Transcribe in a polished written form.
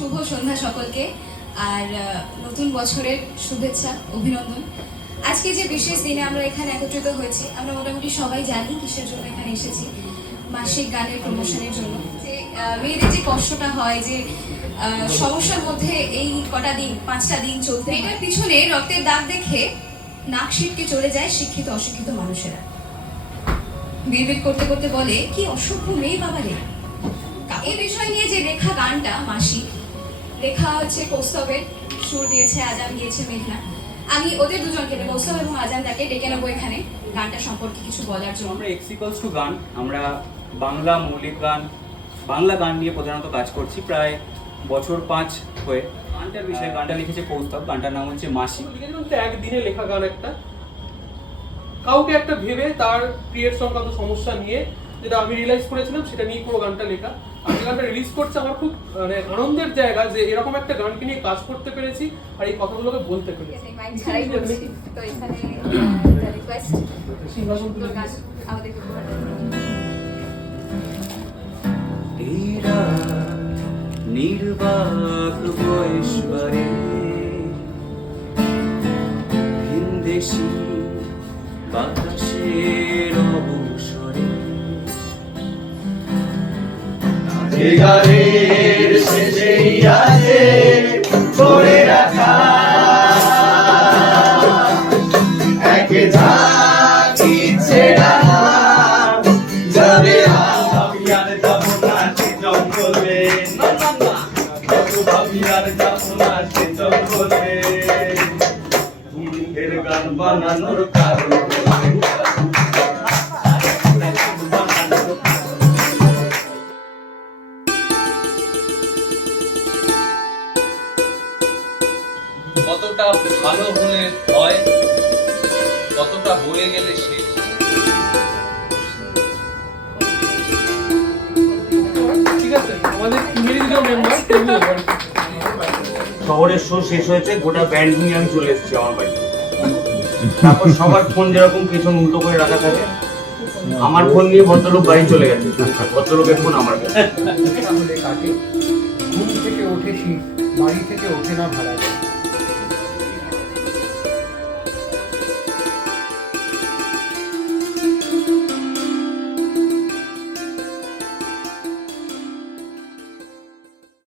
শুভ সন্ধ্যা সকলকে, আর নতুন বছরের শুভেচ্ছা, অভিনন্দন। আজকে যে বিশেষ দিনে আমরা এখানে একত্রিত হয়েছি, আমরা মোটামুটি সবাই জানি কিসের জন্য এখানে এসেছি। মাসিক গানের প্রমোশনের জন্য। যে মেয়েদের যে কষ্টটা হয়, যে সমস্যার মধ্যে এই কটা দিন, 5টা দিন চলতে, এটার পিছনে রক্তের দাগ দেখে নাক সিটকে চলে যায় শিক্ষিত অশিক্ষিত মানুষেরা। বিড়বিড় করতে করতে বলে, কি অসভ্য মেয়ে বাবা রে। এই বিষয় নিয়ে যে লেখা গানটা মাসি, লেখা হচ্ছে কৌস্তবের, সুর দিয়েছে আজান, গিয়েছে মেঘনা। আমি ওদের দুজনকে, কৌস্তব এবং আজানটাকে ডেকে নেবো এখানে গানটা সম্পর্কে কিছু বলার জন্য। আমরা এক্সিকলস টু গান, আমরা বাংলা মৌলিক গান, বাংলা গান নিয়ে প্রধানত কাজ করছি প্রায় বছর 5 হয়ে। গানটার বিষয়ে, গানটা লিখেছে কৌস্তব, গানটার নাম হচ্ছে মাসি। একদিনে লেখা গান, একটা কাউকে একটা ভেবে তার ক্রিয়েট সংক্রান্ত সমস্যা নিয়ে, যেটা আমি রিয়েলাইজ করেছিলাম সেটা নিয়ে পুরো গানটা লেখা। আর এই গানটা রিলিজ করছে আমার খুব মানে আনন্দের জায়গা, যে এরকম একটা গানকে নিয়ে কাজ করতে পেরেছি আর এই কথাগুলোকে বলতে পেরেছি। নির্বাক বয়সবারে ভিনদেশি বাতাসের অবসরে গানের শেষেই আছে করে রাখা এক ঝাঁক ইচ্ছে যাবে। আমি আর যাব না সে জঙ্গলে, আমি আর যাব না সে জঙ্গলে, এর গান বানানোর কারণ কতটা ভালো হলে হয়, কতটা বয়ে গেলে শেষ। ঠিক আছে, আমাদের ইংরেজি যে মেম্বার শহরের শো শেষ হয়েছে, গোটা ব্যান্ড নিয়ে আমি চলে এসেছি আমার বাড়ি। তারপর সবার ফোন যেরকম পেছন উল্টো করে রাখা থাকে, আমার ফোন নিয়ে ভদ্রলোক বাড়ি চলে গেছে, ভদ্রলোকের ফোন আমার কাছে। ঘুম থেকে ওঠে শীত, বাড়ি থেকে ওঠে না ভাড়া।